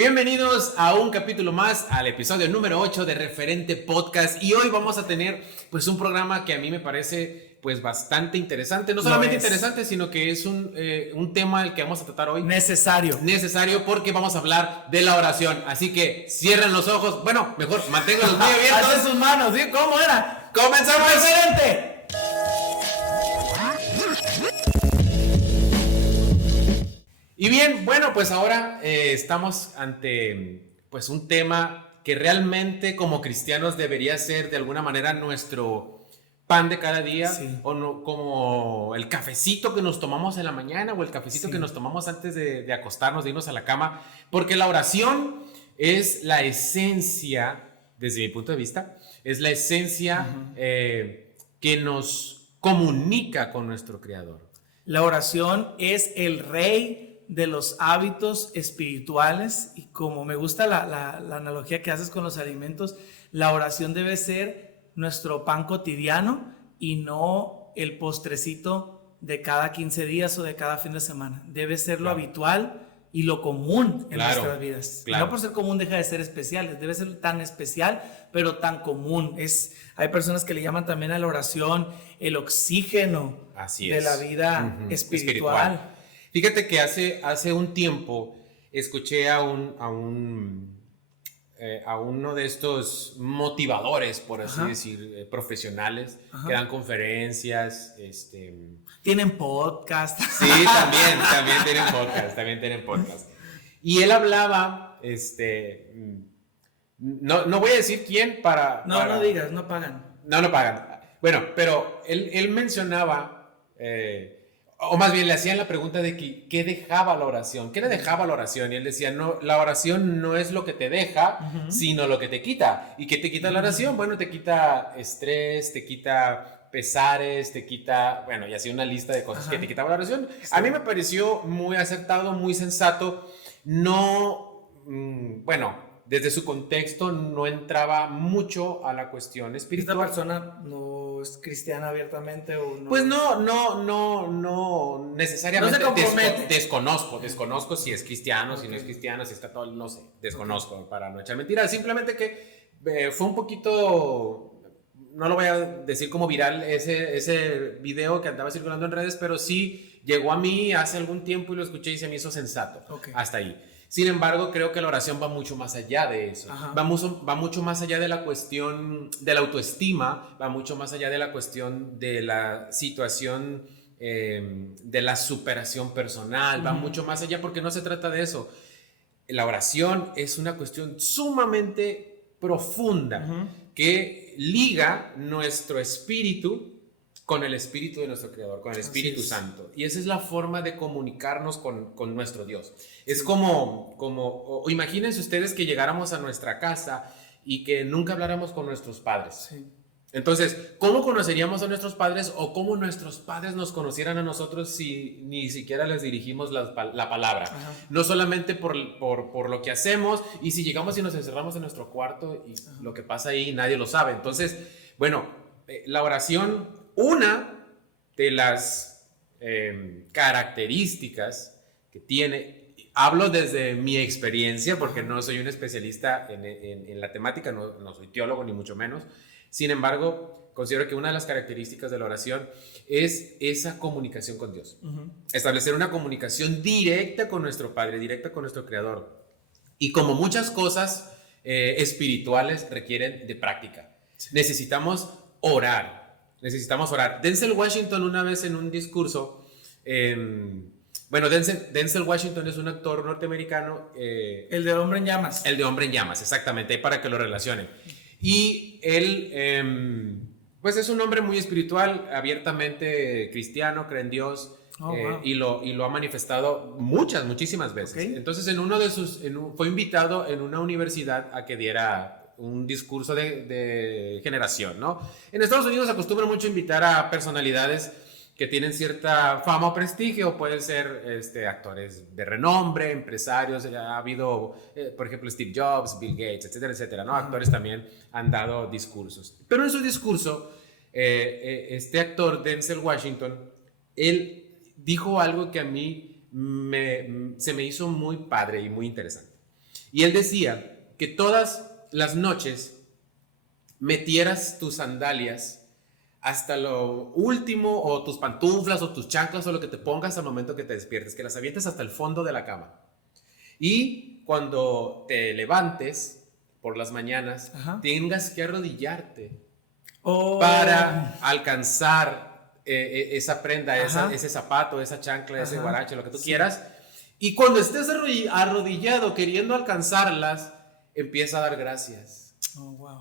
Bienvenidos a un capítulo más, al episodio número 8 de Referente Podcast. Y hoy vamos a tener pues un programa que a mí me parece pues bastante interesante. No solamente interesante, sino que es un tema el que vamos a tratar hoy. Necesario porque vamos a hablar de la oración. Así que cierren los ojos. Bueno, mejor mantengan los muy abiertos. Alcen sus manos, ¿sí? ¿Cómo era? ¡Comenzamos! ¡Referente! Y bien, bueno, pues ahora estamos ante pues un tema que realmente como cristianos debería ser de alguna manera nuestro pan de cada día, sí. O no, como el cafecito que nos tomamos en la mañana o el cafecito Sí. que nos tomamos antes de acostarnos, de irnos a la cama, porque la oración es la esencia, desde mi punto de vista, es la esencia que nos comunica con nuestro Creador. La oración es el rey de los hábitos espirituales y como me gusta la analogía que haces con los alimentos, la oración debe ser nuestro pan cotidiano y no el postrecito de cada 15 días o de cada fin de semana. Debe ser lo habitual y lo común en nuestras vidas. Claro. No por ser común deja de ser especial, debe ser tan especial pero tan común. Hay personas que le llaman también a la oración el oxígeno de la vida espiritual. Fíjate que hace un tiempo escuché a uno de estos motivadores, por así decir, profesionales, que dan conferencias. Tienen podcast. Sí, también tienen podcast. Y él hablaba, no voy a decir quién para... No digas, no pagan. No pagan. Bueno, pero él mencionaba... o más bien le hacían la pregunta de qué dejaba la oración, qué le dejaba la oración, y él decía, no, la oración no es lo que te deja, sino lo que te quita. ¿Y qué te quita la oración? Bueno, te quita estrés, te quita pesares, te quita, bueno, y así una lista de cosas que te quitaba la oración. Sí. A mí me pareció muy acertado, muy sensato. No, bueno, desde su contexto no entraba mucho a la cuestión espiritual. ¿Esta persona no es cristiana abiertamente o no? Pues no necesariamente. No se compromete. Desconozco si es cristiano, si no es cristiano, si está todo, no sé, desconozco para no echar mentiras. Simplemente que fue un poquito, no lo voy a decir como viral ese video que andaba circulando en redes, pero sí llegó a mí hace algún tiempo y lo escuché y se me hizo sensato. Hasta ahí. Sin embargo, creo que la oración va mucho más allá de eso. Va mucho más allá de la cuestión de la autoestima, va mucho más allá de la cuestión de la situación de la superación personal, va mucho más allá porque no se trata de eso. La oración es una cuestión sumamente profunda que liga nuestro espíritu con el espíritu de nuestro Creador, con el Espíritu Santo. Y esa es la forma de comunicarnos con nuestro Dios. Es como imagínense ustedes que llegáramos a nuestra casa y que nunca habláramos con nuestros padres. Sí. Entonces, ¿cómo conoceríamos a nuestros padres o cómo nuestros padres nos conocieran a nosotros si ni siquiera les dirigimos la palabra? No solamente por lo que hacemos, y si llegamos y nos encerramos en nuestro cuarto y lo que pasa ahí nadie lo sabe. Entonces, bueno, la oración... Una de las características que tiene, hablo desde mi experiencia porque no soy un especialista en la temática, no soy teólogo ni mucho menos, sin embargo, considero que una de las características de la oración es esa comunicación con Dios. Establecer una comunicación directa con nuestro Padre, directa con nuestro Creador. Y como muchas cosas espirituales requieren de práctica, necesitamos orar. Denzel Washington una vez en un discurso, Denzel Washington es un actor norteamericano. El de Hombre en Llamas. El de Hombre en Llamas, exactamente, para que lo relacionen. Y él, pues es un hombre muy espiritual, abiertamente cristiano, cree en Dios. Wow. y lo ha manifestado muchísimas veces. Entonces fue invitado en una universidad a que diera un discurso de generación, ¿no? En Estados Unidos acostumbran mucho invitar a personalidades que tienen cierta fama o prestigio, pueden ser actores de renombre, empresarios, ha habido, por ejemplo, Steve Jobs, Bill Gates, etcétera, ¿no? Actores también han dado discursos. Pero en su discurso, este actor, Denzel Washington, él dijo algo que a mí se me hizo muy padre y muy interesante. Y él decía que todas las noches metieras tus sandalias hasta lo último, o tus pantuflas o tus chanclas o lo que te pongas al momento que te despiertes, que las avientes hasta el fondo de la cama. Y cuando te levantes por las mañanas, tengas que arrodillarte para alcanzar esa prenda, ese zapato, esa chancla, ese guarache, lo que tú quieras. Y cuando estés arrodillado queriendo alcanzarlas, empieza a dar gracias.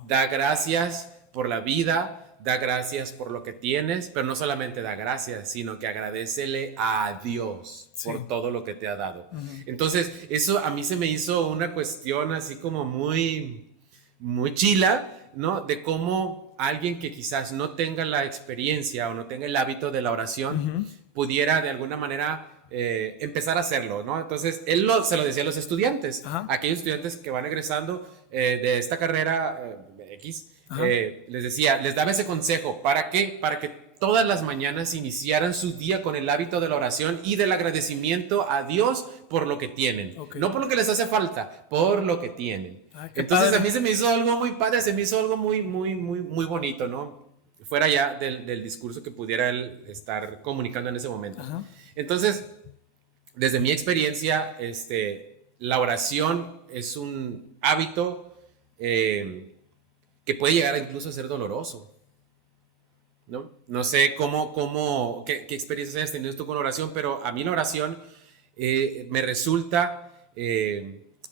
Da gracias por la vida, da gracias por lo que tienes, pero no solamente da gracias, sino que agradécele a Dios por todo lo que te ha dado. Entonces, eso a mí se me hizo una cuestión así como muy, muy chila, ¿no? De cómo alguien que quizás no tenga la experiencia o no tenga el hábito de la oración, pudiera de alguna manera empezar a hacerlo, ¿no? Entonces, él se lo decía a los estudiantes, aquellos estudiantes que van egresando de esta carrera X, les decía, les daba ese consejo. ¿Para qué? Para que todas las mañanas iniciaran su día con el hábito de la oración y del agradecimiento a Dios por lo que tienen. No por lo que les hace falta, por lo que tienen. Entonces padre. A mí se me hizo algo muy padre, se me hizo algo muy, muy, muy, muy bonito, ¿no? Fuera ya del discurso que pudiera él estar comunicando en ese momento. Entonces, desde mi experiencia, la oración es un hábito que puede llegar incluso a ser doloroso, ¿no? No sé qué experiencias hayas tenido tú con la oración, pero a mí la oración me resulta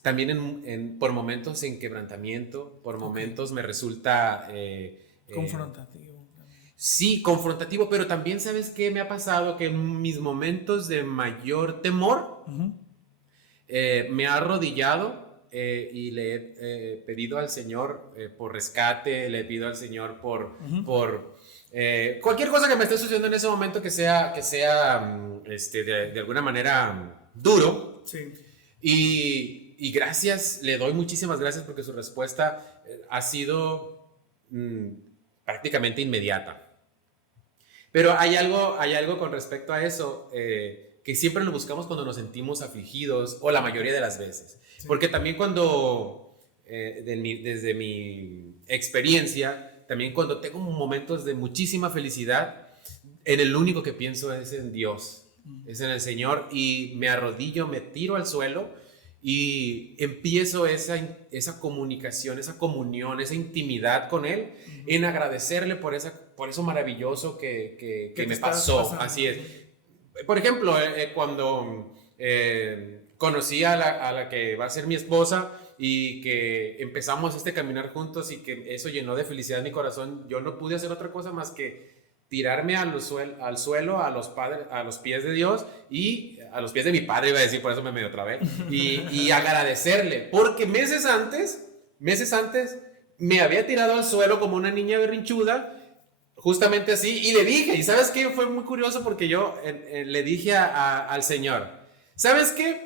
también por momentos en quebrantamiento, por momentos me resulta confrontativo. Sí, confrontativo, pero también ¿sabes qué me ha pasado? Que en mis momentos de mayor temor me ha arrodillado y le he pedido al Señor por rescate, le pido al Señor por cualquier cosa que me esté sucediendo en ese momento que sea de alguna manera duro. Sí. Y gracias, le doy muchísimas gracias porque su respuesta ha sido prácticamente inmediata. Pero hay algo con respecto a eso que siempre lo buscamos cuando nos sentimos afligidos, o la mayoría de las veces. Porque también desde mi experiencia, también cuando tengo momentos de muchísima felicidad, en el único que pienso es en Dios, es en el Señor, y me arrodillo, me tiro al suelo y empiezo esa comunicación, esa comunión, esa intimidad con Él, en agradecerle por eso maravilloso que me pasó. Así es. Por ejemplo, cuando conocí a la que va a ser mi esposa y que empezamos caminar juntos y que eso llenó de felicidad mi corazón, yo no pude hacer otra cosa más que tirarme al suelo, a los pies de Dios y a los pies de mi padre, iba a decir, por eso me medio trabé, y agradecerle, porque meses antes me había tirado al suelo como una niña berrinchuda, justamente así, y le dije, y ¿sabes qué? Fue muy curioso porque yo le dije al Señor, ¿sabes qué?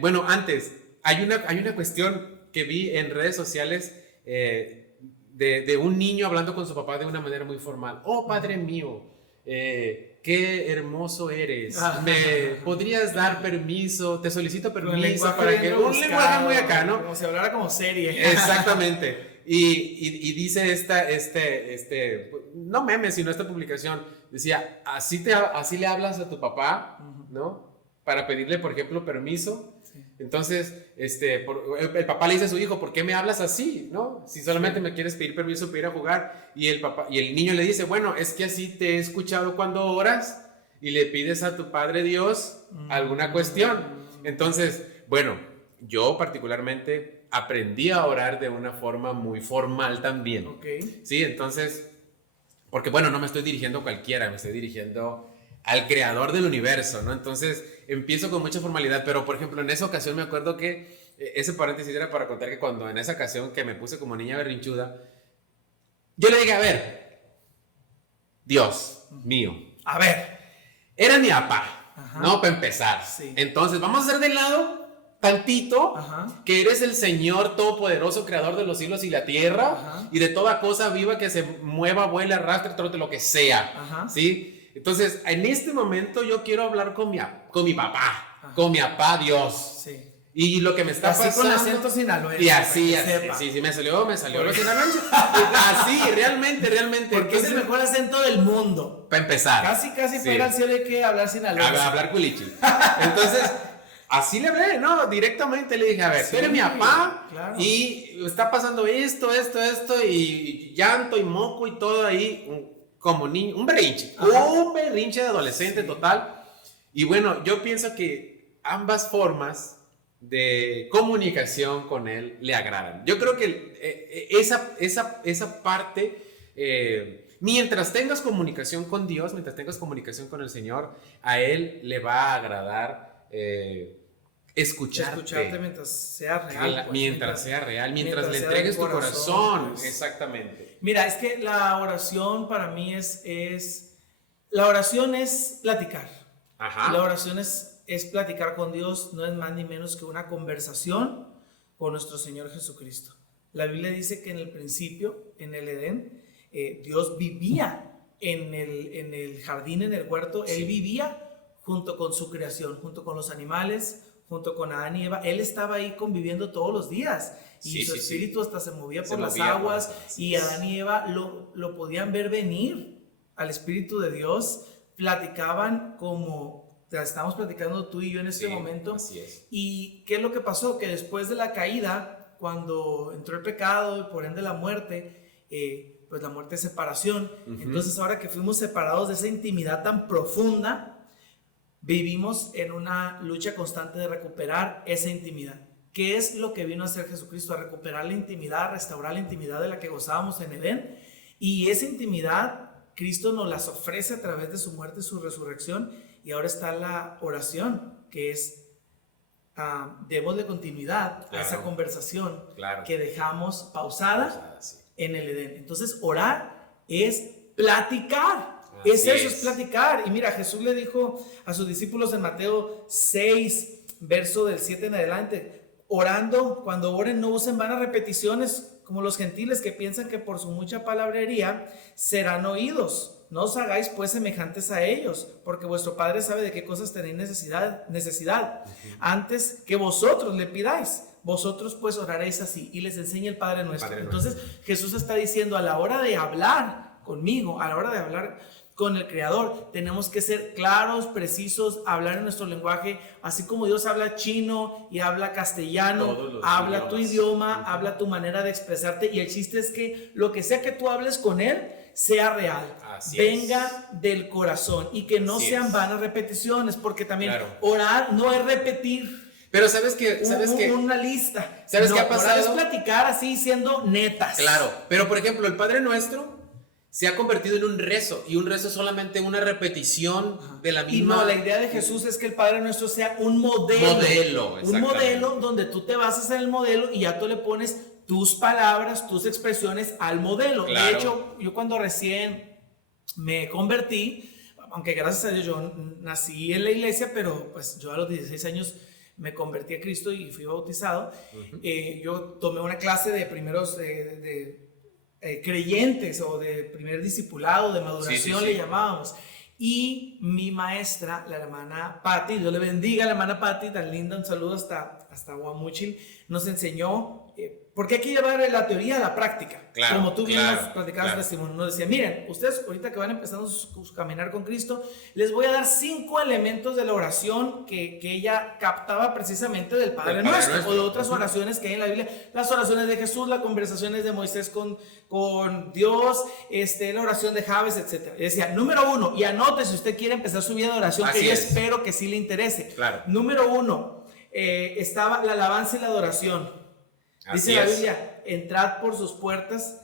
Bueno, antes, hay una cuestión que vi en redes sociales de un niño hablando con su papá de una manera muy formal. Oh, padre mío, qué hermoso eres. ¿Me podrías dar permiso? Te solicito permiso para que... Un lenguaje muy acá, ¿no? Como si hablara como serie. Exactamente. Y dice no memes, sino esta publicación, decía, así le hablas a tu papá, ¿no? Para pedirle, por ejemplo, permiso. Entonces, el papá le dice a su hijo, ¿por qué me hablas así? ¿No? Si solamente me quieres pedir permiso para ir a jugar. Y el niño le dice, bueno, es que así te he escuchado cuando oras y le pides a tu Padre Dios alguna cuestión. Entonces, bueno, yo particularmente aprendí a orar de una forma muy formal también. Sí, entonces, porque bueno, no me estoy dirigiendo a cualquiera, me estoy dirigiendo al creador del universo, ¿no? Entonces empiezo con mucha formalidad, pero por ejemplo en esa ocasión me acuerdo que ese paréntesis era para contar que cuando en esa ocasión que me puse como niña berrinchuda, yo le dije, a ver, Dios mío, a ver, era mi papá, ¿no? Para empezar. Entonces vamos a hacer de lado tantito que eres el Señor todopoderoso, creador de los cielos y la tierra y de toda cosa viva que se mueva, vuele, arrastre, trote, lo que sea, ¿sí? Entonces, en este momento yo quiero hablar con mi papá, con mi papá Dios. Sí. Y lo que me está así pasando. con acento sinaloense. Y así, sí, me salió lo sinaloense. Así, realmente. Porque es el mejor acento del mundo. Para empezar. Casi pega al cielo, hay que hablar sinaloense. Hablar culichi. Entonces, así le hablé, ¿no? Directamente le dije, a ver, Sí, eres mi papá, claro. y está pasando esto, y llanto y moco y todo ahí, como niño, un berrinche de adolescente total. Y bueno, yo pienso que ambas formas de comunicación con él le agradan. Yo creo que esa parte, mientras tengas comunicación con Dios, mientras tengas comunicación con el Señor, a él le va a agradar escucharte mientras sea real. Mientras sea real, mientras le sea entregues de tu corazón. Pues. Exactamente. Mira, es que la oración para mí la oración es platicar. Ajá. La oración es platicar con Dios, no es más ni menos que una conversación con nuestro Señor Jesucristo. La Biblia dice que en el principio, en el Edén, Dios vivía en el jardín, en el huerto. Sí. Él vivía junto con su creación, junto con los animales, junto con Adán y Eva. Él estaba ahí conviviendo todos los días. Y su espíritu hasta se movía por las aguas. Y Adán y Eva lo podían ver venir al Espíritu de Dios. Platicaban como estamos platicando tú y yo en este momento. Así es. ¿Y qué es lo que pasó? Que después de la caída, cuando entró el pecado y por ende la muerte, pues la muerte es separación. Entonces ahora que fuimos separados de esa intimidad tan profunda, vivimos en una lucha constante de recuperar esa intimidad. ¿Qué es lo que vino a hacer Jesucristo? A recuperar la intimidad, a restaurar la intimidad de la que gozábamos en Edén. Y esa intimidad Cristo nos las ofrece a través de su muerte y su resurrección. Y ahora está la oración, que es démosle continuidad a esa conversación que dejamos pausada en el Edén. Entonces, orar es platicar. Eso es platicar. Y mira, Jesús le dijo a sus discípulos en Mateo 6, verso del 7 en adelante, orando, cuando oren no usen vanas repeticiones como los gentiles que piensan que por su mucha palabrería serán oídos. No os hagáis pues semejantes a ellos, porque vuestro Padre sabe de qué cosas tenéis necesidad, antes que vosotros le pidáis. Vosotros pues oraréis así, y les enseña el Padre nuestro. Entonces Jesús está diciendo, a la hora de hablar conmigo, a la hora de hablar con el Creador, tenemos que ser claros, precisos, hablar en nuestro lenguaje, así como Dios habla chino y habla castellano, habla tu idioma, habla tu manera de expresarte, y el chiste es que lo que sea que tú hables con Él, sea real, venga del corazón, y que no sean vanas repeticiones, porque también orar no es repetir. Pero sabes que una lista. ¿Sabes qué ha pasado? Orar es platicar así, siendo netas. Claro, pero por ejemplo, el Padre Nuestro se ha convertido en un rezo, y un rezo es solamente una repetición de la misma. Y no, la idea de Jesús es que el Padre Nuestro sea un modelo. Un modelo donde tú te basas en el modelo y ya tú le pones tus palabras, tus expresiones al modelo. Claro. De hecho, yo cuando recién me convertí, aunque gracias a Dios yo nací en la iglesia, pero pues yo a los 16 años me convertí a Cristo y fui bautizado. Yo tomé una clase de primeros creyentes, o de primer discipulado, de maduración, le llamábamos. Y mi maestra, la hermana Patti, Dios le bendiga a la hermana Patti, tan linda, un saludo hasta Guamúchil, nos enseñó, porque hay que llevar la teoría a la práctica. Claro, como tú bien nos platicabas, testimonio, nos decía, miren, ustedes ahorita que van empezando su caminar con Cristo, les voy a dar 5 elementos de la oración que ella captaba precisamente del Padre Nuestro, o de otras oraciones que hay en la Biblia, las oraciones de Jesús, las conversaciones de Moisés con Dios, la oración de Jabes, etc. Decía, número 1, y anote si usted quiere empezar su vida de oración, que yo espero que sí le interese. Claro. Número 1, estaba la alabanza y la adoración. Dice la Biblia, entrad por sus puertas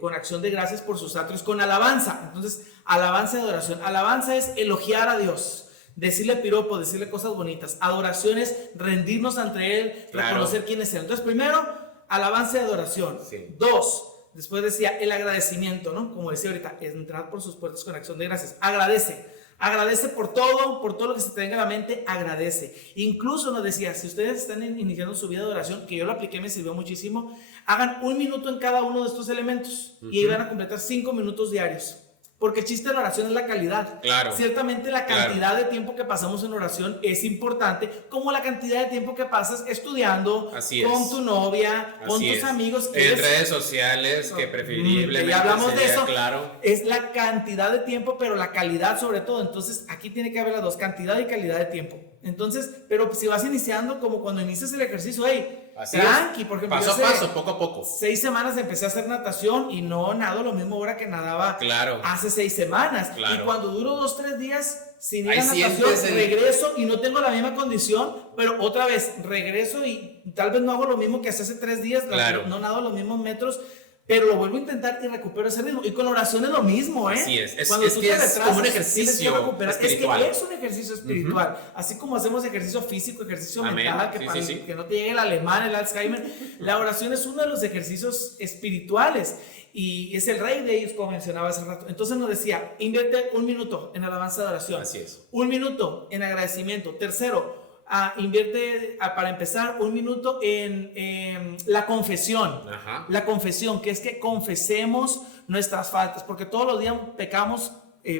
con acción de gracias, por sus atrios con alabanza. Entonces, alabanza y adoración. Alabanza es elogiar a Dios, decirle piropos, decirle cosas bonitas. Adoración es rendirnos ante Él, reconocer quién es Él. Entonces, primero, alabanza y adoración. 2, después decía el agradecimiento, ¿no? Como decía ahorita, entrad por sus puertas con acción de gracias. Agradece por todo lo que se te venga a la mente, agradece. Incluso nos decía, si ustedes están iniciando su vida de oración, que yo lo apliqué, me sirvió muchísimo, hagan 1 minuto en cada uno de estos elementos y ahí van a completar 5 minutos diarios. Porque el chiste de la oración es la calidad. Claro. Ciertamente la cantidad de tiempo que pasamos en oración es importante, como la cantidad de tiempo que pasas estudiando con tu novia, con tus amigos. En redes sociales, que preferiblemente ya hablamos de eso. Claro. Es la cantidad de tiempo, pero la calidad sobre todo. Entonces, aquí tiene que haber las dos, cantidad y calidad de tiempo. Entonces, pero si vas iniciando, como cuando inicias el ejercicio, tranqui, por ejemplo, paso a paso, poco a poco. 6 semanas empecé a hacer natación y no nado lo mismo ahora que nadaba hace 6 semanas. Y cuando duro 2-3 días sin ir a natación, regreso y no tengo la misma condición, pero otra vez regreso y tal vez no hago lo mismo que hace 3 días, no nado los mismos metros, pero lo vuelvo a intentar y recupero ese ritmo. Y con la oración es lo mismo, ¿eh? Así es. Cuando tú te retrasas, como un ejercicio espiritual. Es que es un ejercicio espiritual. Así como hacemos ejercicio físico, ejercicio mental, que no te llegue el alemán, el Alzheimer, la oración es uno de los ejercicios espirituales. Y es el rey de ellos, como mencionaba hace rato. Entonces nos decía, invierte 1 minuto en alabanza de oración. Así es. 1 minuto en agradecimiento. Tercero, invierte, para empezar, 1 minuto en la confesión. La confesión, que es que confesemos nuestras faltas, porque todos los días pecamos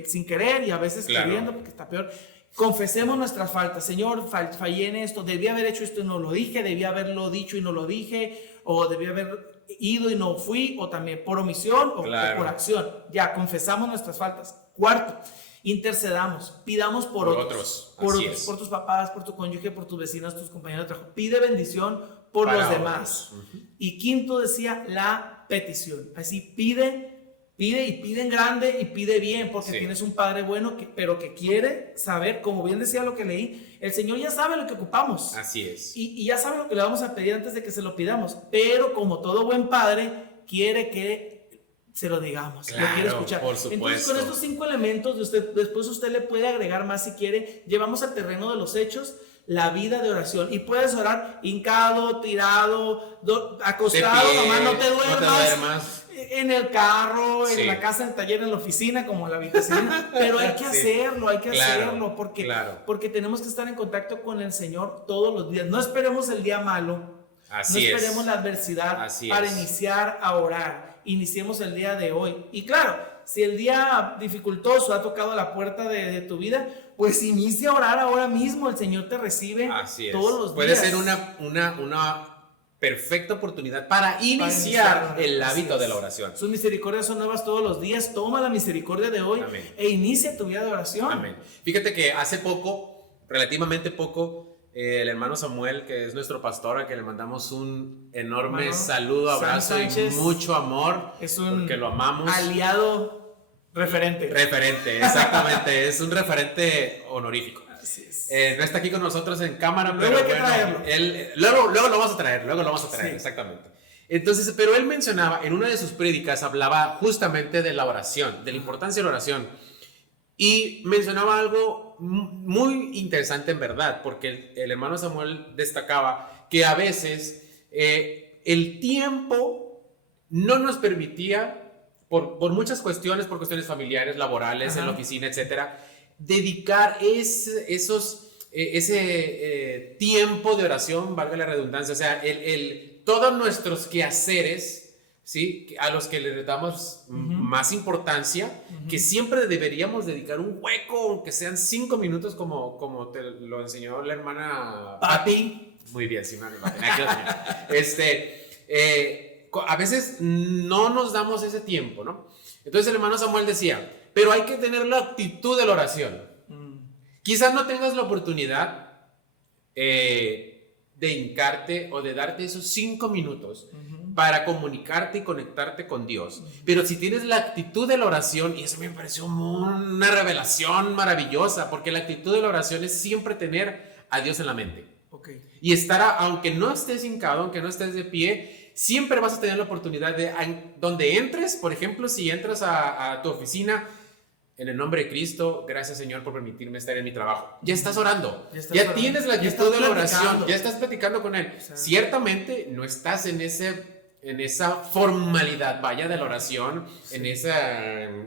sin querer y a veces queriendo, porque está peor. Confesemos nuestras faltas. Señor, fallé en esto, debí haber hecho esto y no lo dije, debí haberlo dicho y no lo dije, o debí haber ido y no fui, o también por omisión o por acción. Ya, confesamos nuestras faltas. Cuarto, intercedamos, pidamos por otros, por tus papás, por tu cónyuge, por tus vecinos, tus compañeros de trabajo. Pide bendición por los demás. Y quinto decía, la petición. Así pide y pide en grande y pide bien, porque tienes un Padre bueno, pero que quiere saber, como bien decía lo que leí, el Señor ya sabe lo que ocupamos. Así es. Y ya sabe lo que le vamos a pedir antes de que se lo pidamos, pero como todo buen Padre, quiere que se lo digamos, lo quiere escuchar. Por supuesto. Entonces, con estos 5 elementos, después usted le puede agregar más si quiere. Llevamos al terreno de los hechos la vida de oración, y puedes orar hincado, tirado, acostado, nomás no te duermas. En el carro, en la casa, en el taller, en la oficina, como en la habitación, pero hay que hacerlo, porque tenemos que estar en contacto con el Señor todos los días. No esperemos el día malo, no esperemos la adversidad para iniciar a orar. Iniciemos el día de hoy. Y claro, si el día dificultoso ha tocado la puerta de tu vida, pues inicia a orar ahora mismo. El Señor te recibe todos los días. Puede ser una perfecta oportunidad para iniciar el hábito de la oración. Sus misericordias son nuevas todos los días. Toma la misericordia de hoy e inicia tu vida de oración. Amén. Fíjate que hace poco, relativamente poco, el hermano Samuel, que es nuestro pastor, a que le mandamos un enorme saludo, abrazo y mucho amor, porque lo amamos. Aliado referente. Exactamente. Es un referente honorífico. Así es. No está aquí con nosotros en cámara, luego pero luego lo vamos a traer, exactamente. Entonces, pero él mencionaba, en una de sus prédicas, hablaba justamente de la oración, de la importancia de la oración, y mencionaba algo muy interesante en verdad, porque el hermano Samuel destacaba que a veces el tiempo no nos permitía, por muchas cuestiones, por cuestiones familiares, laborales, en la oficina, etcétera, dedicar ese tiempo de oración, valga la redundancia, o sea, todos nuestros quehaceres, ¿sí?, a los que le damos más importancia, que siempre deberíamos dedicar un hueco, aunque sean 5 minutos, como te lo enseñó la hermana Papi. Muy bien, sí, a veces no nos damos ese tiempo, ¿no? Entonces el hermano Samuel decía, pero hay que tener la actitud de la oración. Quizás no tengas la oportunidad de hincarte o de darte esos 5 minutos para comunicarte y conectarte con Dios. Pero si tienes la actitud de la oración, y eso me pareció una revelación maravillosa, porque la actitud de la oración es siempre tener a Dios en la mente. Y estar, aunque no estés hincado, aunque no estés de pie, siempre vas a tener la oportunidad de, donde entres, por ejemplo, si entras a tu oficina, en el nombre de Cristo, gracias Señor por permitirme estar en mi trabajo. Ya estás orando, ya tienes la actitud de la oración, ya estás platicando con Él. Ciertamente no estás en esa formalidad, vaya, de la oración, en ese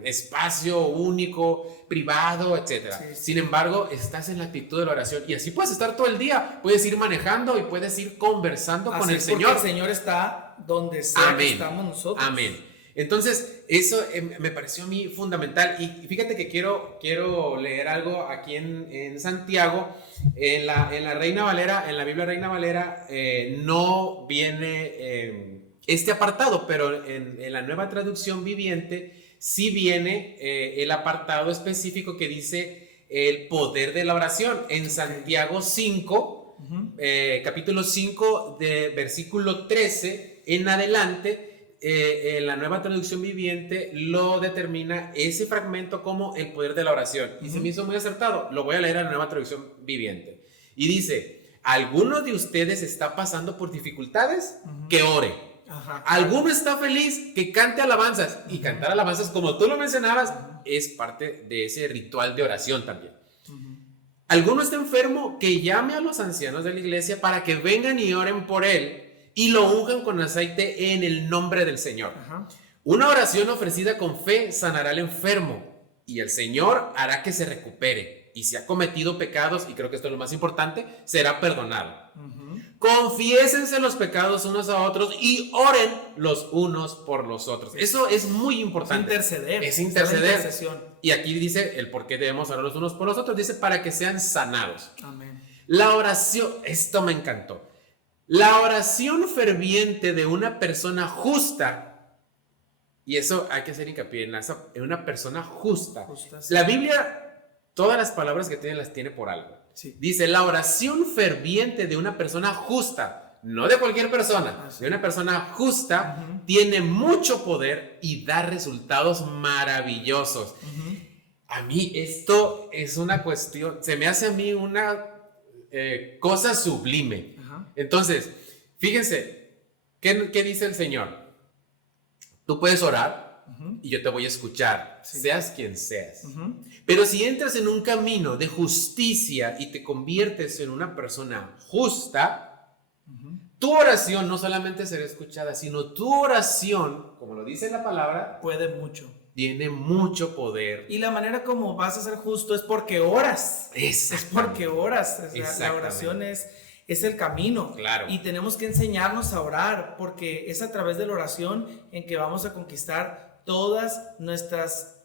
espacio único, privado, etc. Sin embargo, estás en la actitud de la oración y así puedes estar todo el día. Puedes ir manejando y puedes ir conversando con el Señor. Porque el Señor está donde sea que estamos nosotros. Amén. Entonces, eso me pareció a mí fundamental. Y fíjate que quiero leer algo aquí en Santiago. En la Reina Valera, en la Biblia Reina Valera, no viene este apartado, pero en la Nueva Traducción Viviente sí viene el apartado específico que dice el poder de la oración. En Santiago 5, capítulo 5, de versículo 13 en adelante, la Nueva Traducción Viviente lo determina ese fragmento como el poder de la oración. Y se me hizo muy acertado. Lo voy a leer en la Nueva Traducción Viviente. Y dice: ¿alguno de ustedes está pasando por dificultades? Que ore. ¿Alguno está feliz? Que cante alabanzas. Y cantar alabanzas, como tú lo mencionabas, es parte de ese ritual de oración también. ¿Alguno está enfermo? Que llame a los ancianos de la iglesia para que vengan y oren por él y lo unjan con aceite en el nombre del Señor. Una oración ofrecida con fe sanará al enfermo y el Señor hará que se recupere. Y si ha cometido pecados, y creo que esto es lo más importante, será perdonado. Confiésense los pecados unos a otros y oren los unos por los otros. Eso es muy importante. Es interceder. Y aquí dice el por qué debemos orar los unos por los otros. Dice para que sean sanados. Amén. La oración, esto me encantó. La oración ferviente de una persona justa, y eso hay que hacer hincapié en una persona justa. Sí. La Biblia, todas las palabras que tiene las tiene por algo. Sí. Dice, la oración ferviente de una persona justa, no de cualquier persona, de una persona justa, tiene mucho poder y da resultados maravillosos. A mí esto es una cuestión, se me hace a mí una cosa sublime. Entonces, fíjense, ¿qué dice el Señor? Tú puedes orar y yo te voy a escuchar, seas quien seas. Pero si entras en un camino de justicia y te conviertes en una persona justa, tu oración no solamente será escuchada, sino tu oración, como lo dice la palabra, puede mucho. Tiene mucho poder. Y la manera como vas a ser justo es porque oras. Es porque oras. La oración es el camino. Claro. Y tenemos que enseñarnos a orar, porque es a través de la oración en que vamos a conquistar todas nuestras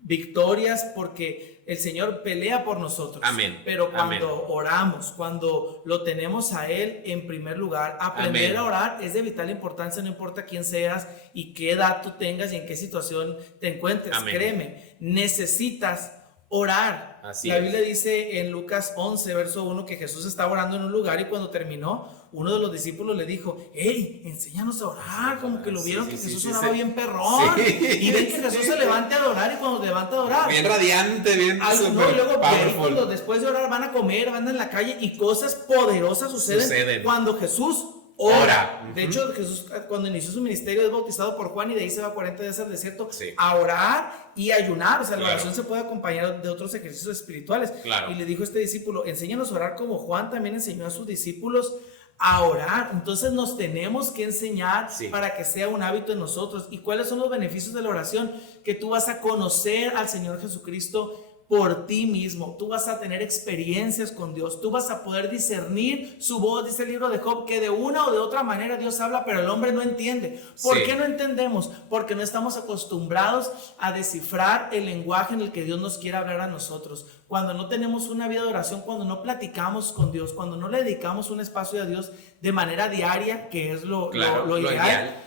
victorias, porque el Señor pelea por nosotros. Amén. Pero cuando oramos, cuando lo tenemos a Él en primer lugar, aprender a orar es de vital importancia, no importa quién seas y qué edad tú tengas y en qué situación te encuentres. Créeme, necesitas orar. La Biblia dice en Lucas 11, verso 1, que Jesús estaba orando en un lugar y cuando terminó, uno de los discípulos le dijo: hey, enséñanos a orar. Como que lo vieron que Jesús oraba bien perrón. Y ven que Jesús se levanta a adorar y cuando levanta a adorar, bien radiante, bien super luego cuando después de orar van a comer, van en la calle y cosas poderosas suceden. Cuando Jesús ora. De hecho, Jesús cuando inició su ministerio es bautizado por Juan y de ahí se va 40 días al desierto a orar y ayunar. O sea, la oración se puede acompañar de otros ejercicios espirituales. Y le dijo a este discípulo: enséñanos a orar como Juan también enseñó a sus discípulos a orar. Entonces nos tenemos que enseñar para que sea un hábito en nosotros. ¿Y cuáles son los beneficios de la oración? Que tú vas a conocer al Señor Jesucristo por ti mismo, tú vas a tener experiencias con Dios, tú vas a poder discernir su voz. Dice el libro de Job que de una o de otra manera Dios habla, pero el hombre no entiende. ¿Por qué no entendemos? Porque no estamos acostumbrados a descifrar el lenguaje en el que Dios nos quiere hablar a nosotros. Cuando no tenemos una vida de oración, cuando no platicamos con Dios, cuando no le dedicamos un espacio a Dios de manera diaria, que es lo ideal.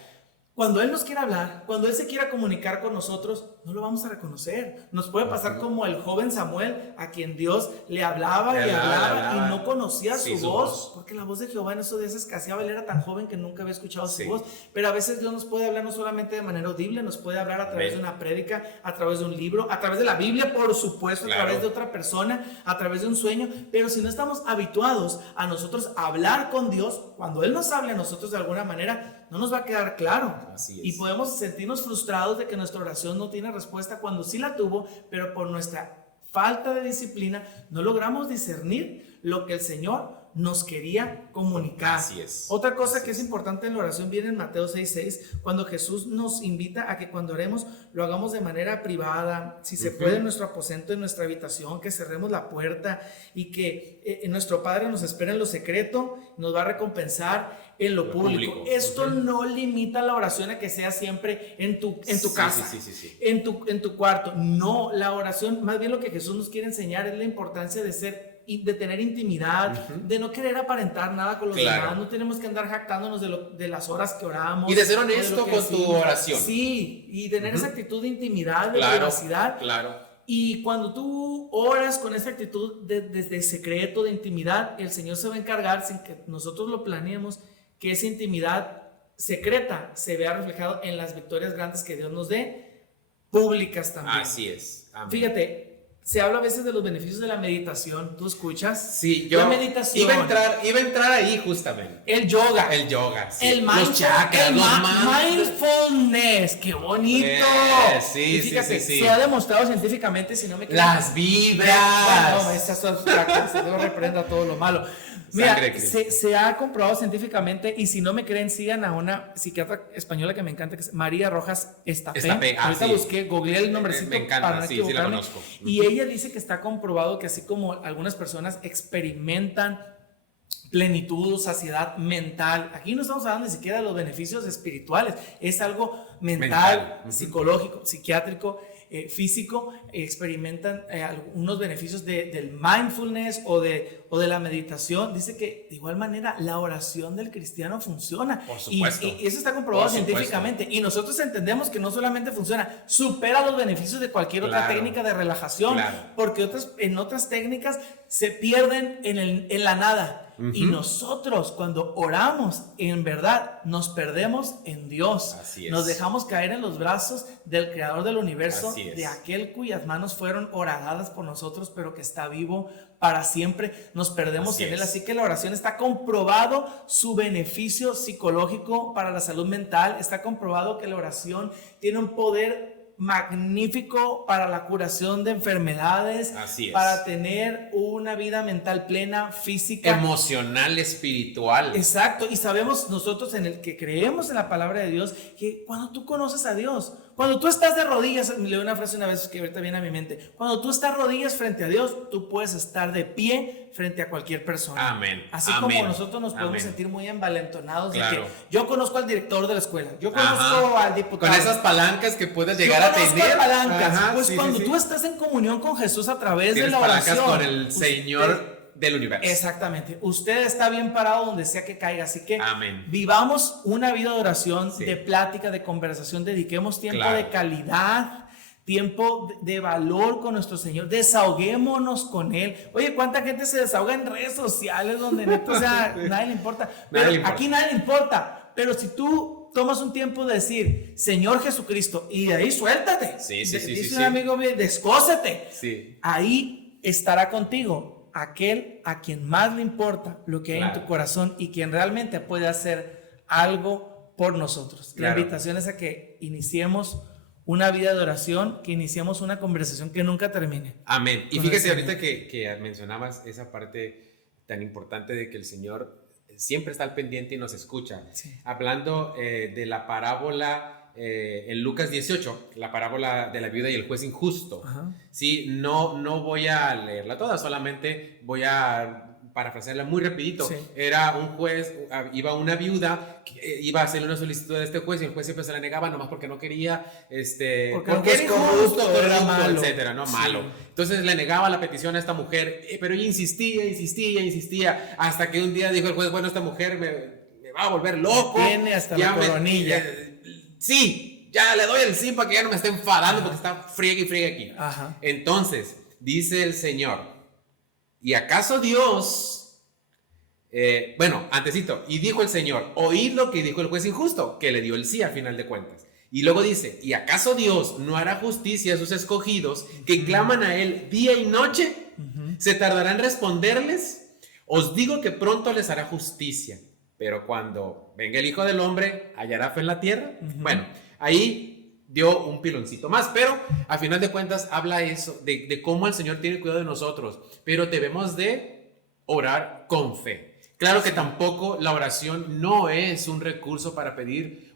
Cuando Él nos quiera hablar, cuando Él se quiera comunicar con nosotros, no lo vamos a reconocer. Nos puede pasar como el joven Samuel, a quien Dios le hablaba y no conocía su voz, porque la voz de Jehová en esos días escaseaba. Él era tan joven que nunca había escuchado su voz. Pero a veces Dios nos puede hablar no solamente de manera audible, nos puede hablar a través de una prédica, a través de un libro, a través de la Biblia, por supuesto, a través de otra persona, a través de un sueño. Pero si no estamos habituados a nosotros hablar con Dios, cuando Él nos hable a nosotros de alguna manera, no nos va a quedar claro. Y podemos sentirnos frustrados de que nuestra oración no tiene respuesta cuando sí la tuvo, pero por nuestra falta de disciplina no logramos discernir lo que el Señor nos quería comunicar. Así es. Otra cosa que es importante en la oración viene en Mateo 6:6, cuando Jesús nos invita a que cuando oremos lo hagamos de manera privada, si se puede en nuestro aposento, en nuestra habitación, que cerremos la puerta y que nuestro Padre nos espera en lo secreto, nos va a recompensar en lo público. Esto no limita la oración a que sea siempre en tu casa, en tu cuarto. No, la oración, más bien lo que Jesús nos quiere enseñar es la importancia de tener intimidad, de no querer aparentar nada con los demás. No tenemos que andar jactándonos de las horas que oramos. Y de ser honesto con tu oración. Sí, y tener esa actitud de intimidad, de privacidad. Claro. Y cuando tú oras con esa actitud de secreto, de intimidad, el Señor se va a encargar, sin que nosotros lo planeemos, que esa intimidad secreta se vea reflejado en las victorias grandes que Dios nos dé, públicas también. Así es. Amén. Fíjate, se habla a veces de los beneficios de la meditación. ¿Tú escuchas? Sí, yo la meditación, iba a entrar ahí justamente. El yoga, sí. los chakras, mindfulness. ¡Qué bonito! Sí, fíjate, sí. Se ha demostrado científicamente, si no me equivoco. Las vibras. Bueno, esas son prácticas, se debe reprender todo lo malo. Mira, se ha comprobado científicamente, y si no me creen, sigan a una psiquiatra española que me encanta, que es María Rojas Estapé. Ahorita busqué, googleé el nombrecito. Me encanta, para no sí la equivocarme. conozco. Y ella dice que está comprobado que así como algunas personas experimentan plenitud, saciedad mental, aquí no estamos hablando ni siquiera de los beneficios espirituales, es algo mental. Psicológico, psiquiátrico, físico, experimentan algunos beneficios del mindfulness o de la meditación. Dice que de igual manera la oración del cristiano funciona. Por supuesto. Y eso está comprobado científicamente. Y nosotros entendemos que no solamente funciona, supera los beneficios de cualquier otra técnica de relajación, porque en otras técnicas se pierden en la nada. Y nosotros, cuando oramos, en verdad nos perdemos en Dios. Nos dejamos caer en los brazos del Creador del universo, de aquel cuyas manos fueron horadadas por nosotros, pero que está vivo para siempre. Nos perdemos en Él. Así que la oración está comprobado su beneficio psicológico para la salud mental. Está comprobado que la oración tiene un poder magnífico para la curación de enfermedades, para tener una vida mental plena, física, emocional, espiritual. Exacto, y sabemos nosotros en el que creemos en la palabra de Dios, que cuando tú conoces a Dios, cuando tú estás de rodillas, me leí una frase una vez que ahorita viene a mi mente, cuando tú estás de rodillas frente a Dios, tú puedes estar de pie frente a cualquier persona. Amén. Así como nosotros nos podemos sentir muy envalentonados de que yo conozco al director de la escuela, yo conozco al diputado. Con esas palancas que puedes llegar a tener. Palancas. Cuando tú estás en comunión con Jesús a través de la oración, palancas con el Señor del universo. Exactamente. Usted está bien parado donde sea que caiga. Así que vivamos una vida de oración, de plática, de conversación. Dediquemos tiempo de calidad, tiempo de valor con nuestro Señor. Desahoguémonos con Él. Oye, ¿cuánta gente se desahoga en redes sociales donde neta, o sea, nadie le importa? Pero aquí nadie le importa. Pero si tú tomas un tiempo de decir, Señor Jesucristo, y de ahí suéltate. Dice un amigo mío, descósete. Ahí estará contigo aquel a quien más le importa lo que hay en tu corazón y quien realmente puede hacer algo por nosotros. La invitación es a que iniciemos una vida de oración, que iniciemos una conversación que nunca termine. Amén. Y fíjate ahorita que mencionabas esa parte tan importante de que el Señor siempre está al pendiente y nos escucha. Hablando de la parábola en Lucas 18, la parábola de la viuda y el juez injusto. Sí, no voy a leerla toda, solamente voy a parafrasearla muy rapidito. Era un juez, iba una viuda, iba a hacerle una solicitud a este juez y el juez siempre se la negaba, nomás porque no quería, porque era injusto, corrupto, etcétera, malo. Entonces le negaba la petición a esta mujer, pero ella insistía, hasta que un día dijo el juez, bueno, esta mujer me va a volver loco. Tiene hasta la coronilla. Ya le doy el sí para que ya no me esté enfadando porque está friegue aquí. Entonces, dice el Señor, ¿y acaso Dios? Antesito, y dijo el Señor, oíd lo que dijo el juez injusto, que le dio el sí a final de cuentas. Y luego dice, ¿y acaso Dios no hará justicia a sus escogidos que claman a Él día y noche? ¿Se tardará en responderles? Os digo que pronto les hará justicia. Pero cuando venga el Hijo del Hombre, ¿hallará fe en la tierra? Bueno, ahí dio un piloncito más, pero a final de cuentas habla eso, de cómo el Señor tiene cuidado de nosotros, pero debemos de orar con fe. Claro que tampoco la oración no es un recurso para pedir,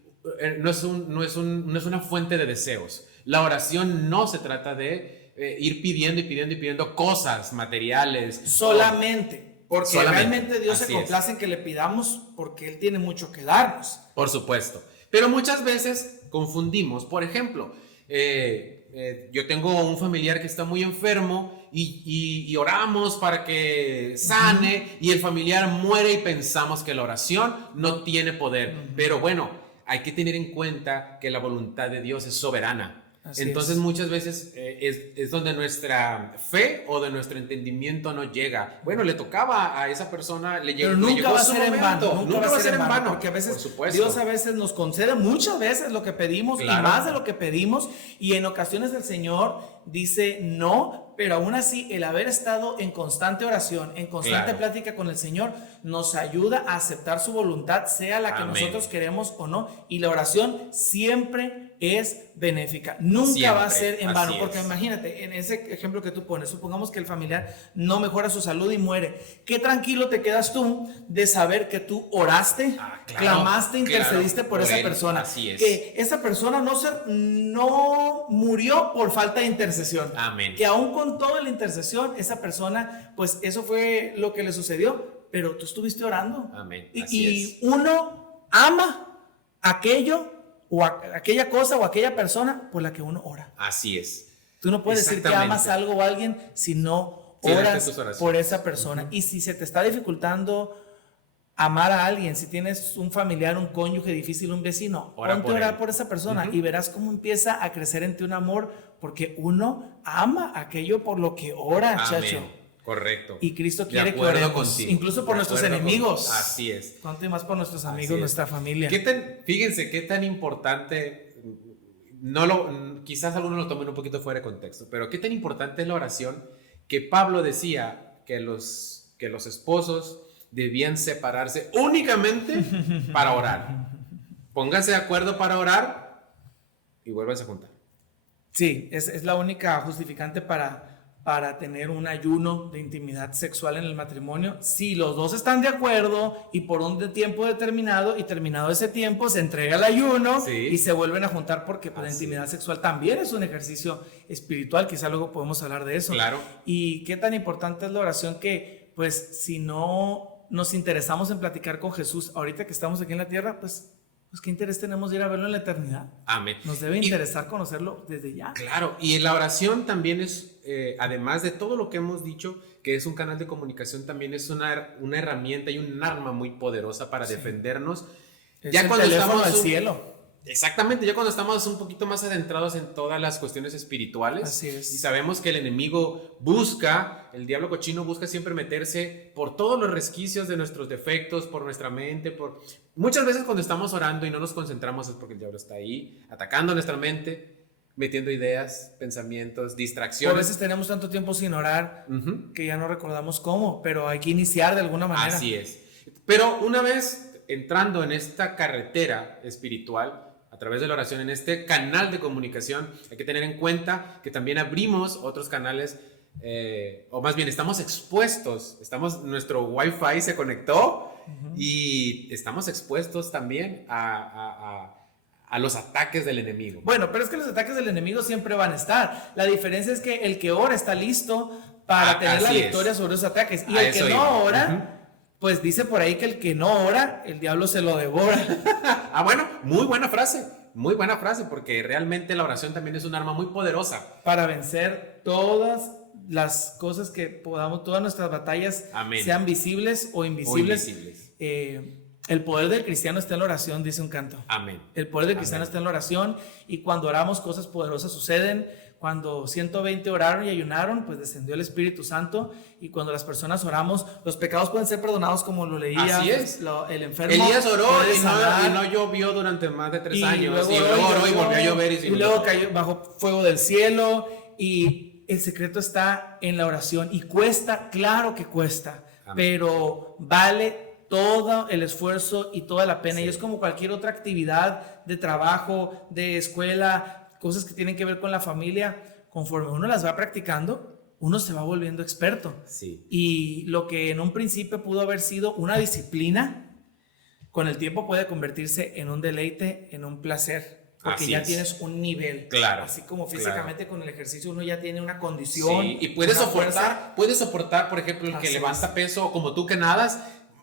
no es una fuente de deseos. La oración no se trata de ir pidiendo y pidiendo y pidiendo cosas materiales. Solamente. Porque Solamente, realmente Dios se así complace en que le pidamos porque Él tiene mucho que darnos. Por supuesto. Pero muchas veces confundimos. Por ejemplo, yo tengo un familiar que está muy enfermo y oramos para que sane y el familiar muere y pensamos que la oración no tiene poder. Pero bueno, hay que tener en cuenta que la voluntad de Dios es soberana. Entonces muchas veces es donde nuestra fe o de nuestro entendimiento no llega. Bueno, le tocaba a esa persona, pero nunca va a ser en vano, nunca va a ser en vano, porque a veces por supuesto. Dios a veces nos concede muchas veces lo que pedimos, claro, y más de lo que pedimos, y en ocasiones el Señor dice no, pero aún así el haber estado en constante oración, en constante claro, plática con el Señor, nos ayuda a aceptar su voluntad, sea la que amén, nosotros queremos o no, y la oración siempre es benéfica, nunca siempre va a ser en vano, porque es. Imagínate, en ese ejemplo que tú pones, supongamos que el familiar no mejora su salud y muere, qué tranquilo te quedas tú de saber que tú oraste, claro, clamaste, intercediste por esa persona, así es, que esa persona no murió por falta de intercesión, amén, que aún con toda la intercesión, esa persona, pues eso fue lo que le sucedió, pero tú estuviste orando, amén, y uno ama aquello o aquella cosa o aquella persona por la que uno ora. Así es. Tú no puedes decir que amas algo o a alguien si no oras por esa persona. Y si se te está dificultando amar a alguien, si tienes un familiar, un cónyuge difícil, un vecino, ponte a orar por esa persona y verás cómo empieza a crecer en ti un amor, porque uno ama aquello por lo que ora, chacho. Correcto. Y Cristo quiere que oremos, contigo, incluso por nuestros enemigos. Así es. Cuanto más por nuestros amigos, nuestra familia. Fíjense qué tan importante, quizás algunos lo tomen un poquito fuera de contexto, pero qué tan importante es la oración, que Pablo decía que los esposos debían separarse únicamente para orar. Pónganse de acuerdo para orar y vuélvanse a juntar. Sí, es la única justificante para tener un ayuno de intimidad sexual en el matrimonio. Si los dos están de acuerdo y por un tiempo determinado, y terminado ese tiempo se entrega el ayuno, y se vuelven a juntar, porque la intimidad sexual también es un ejercicio espiritual, quizá luego podemos hablar de eso. Claro. Y qué tan importante es la oración, que pues si no nos interesamos en platicar con Jesús ahorita que estamos aquí en la tierra, pues qué interés tenemos de ir a verlo en la eternidad. Amén. Nos debe interesar conocerlo desde ya. Claro, y la oración también es, además de todo lo que hemos dicho, que es un canal de comunicación, también es una herramienta y un arma muy poderosa para defendernos. Es ya el cuando estamos al cielo. Exactamente, ya cuando estamos un poquito más adentrados en todas las cuestiones espirituales. Así es. Y sabemos que el enemigo busca, el diablo cochino busca siempre meterse por todos los resquicios de nuestros defectos, por nuestra mente, muchas veces cuando estamos orando y no nos concentramos es porque el diablo está ahí atacando nuestra mente, metiendo ideas, pensamientos, distracciones. A veces tenemos tanto tiempo sin orar que ya no recordamos cómo, pero hay que iniciar de alguna manera. Así es. Pero una vez entrando en esta carretera espiritual, a través de la oración, en este canal de comunicación, hay que tener en cuenta que también abrimos otros canales, o más bien estamos expuestos, nuestro Wi-Fi se conectó y estamos expuestos también a los ataques del enemigo. Bueno, pero es que los ataques del enemigo siempre van a estar. La diferencia es que el que ora está listo para tener la victoria sobre esos ataques, y el que no ora... Pues dice por ahí que el que no ora, el diablo se lo devora. Bueno, muy buena frase, porque realmente la oración también es un arma muy poderosa. Para vencer todas las cosas que podamos, todas nuestras batallas, sean visibles o invisibles. El poder del cristiano está en la oración, dice un canto. Amén. El poder del cristiano está en la oración, y cuando oramos cosas poderosas suceden. Cuando 120 oraron y ayunaron, pues descendió el Espíritu Santo, y cuando las personas oramos, los pecados pueden ser perdonados, como lo leía. Así es. El enfermo. Elías oró y no llovió durante más de 3 años. Y luego oró y volvió a llover. Y luego cayó bajo fuego del cielo. Y el secreto está en la oración. Y cuesta, claro que cuesta. Amén. Pero vale todo el esfuerzo y toda la pena. Y es como cualquier otra actividad de trabajo, de escuela, cosas que tienen que ver con la familia. Conforme uno las va practicando, uno se va volviendo experto. Sí. Y lo que en un principio pudo haber sido una disciplina, con el tiempo puede convertirse en un deleite, en un placer. Porque Así ya es. tienes un nivel. Claro. Así como físicamente con el ejercicio uno ya tiene una condición. Sí, y puedes una soportar, por ejemplo, el que Así levanta es. peso, como tú que nadas,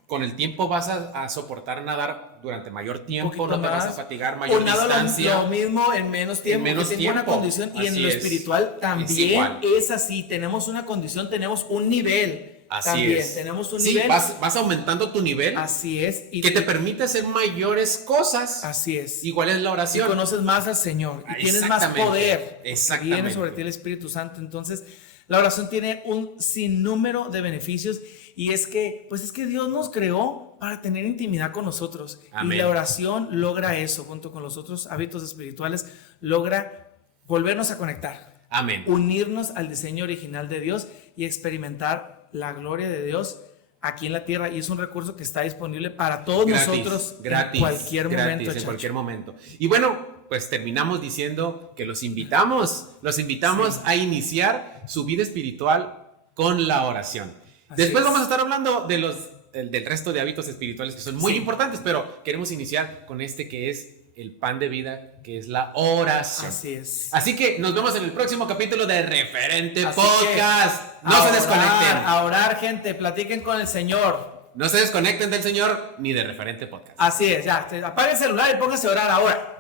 con el tiempo vas a soportar nadar durante mayor tiempo, poquito no te vas a más, fatigar, o mayor nada distancia. lo mismo en menos tiempo, menos que tengo una tiempo. condición. Y Así en lo es. espiritual Es también igual. es así, tenemos una condición, tenemos un nivel. Así también es. tenemos un Sí, nivel. vas aumentando tu nivel, Así es. Y que te permite hacer mayores cosas. así es. Igual es la Y oración. conoces más al Señor y tienes más Exactamente. poder. porque Exactamente. Viene sobre ti el Espíritu Santo. Entonces, la oración tiene un sinnúmero de beneficios. Y es que Dios nos creó para tener intimidad con nosotros. Amén. Y la oración logra eso, junto con los otros hábitos espirituales, logra volvernos a conectar. Amén. Unirnos al diseño original de Dios y experimentar la gloria de Dios aquí en la tierra. Y es un recurso que está disponible para todos nosotros gratis, en cualquier momento. en Chacho. cualquier momento. Y bueno, pues terminamos diciendo que los invitamos a iniciar su vida espiritual con la oración. Así Después es. vamos a estar hablando del resto de hábitos espirituales que son muy Sí. importantes, pero queremos iniciar con este que es el pan de vida, que es la oración. Así es. Así que nos vemos en el próximo capítulo de Referente Así Podcast. que, No se a desconecten. orar, a orar, gente, platiquen con el Señor. No se desconecten del Señor ni de Referente Podcast. Así es, ya, apaguen el celular y pónganse a orar ahora.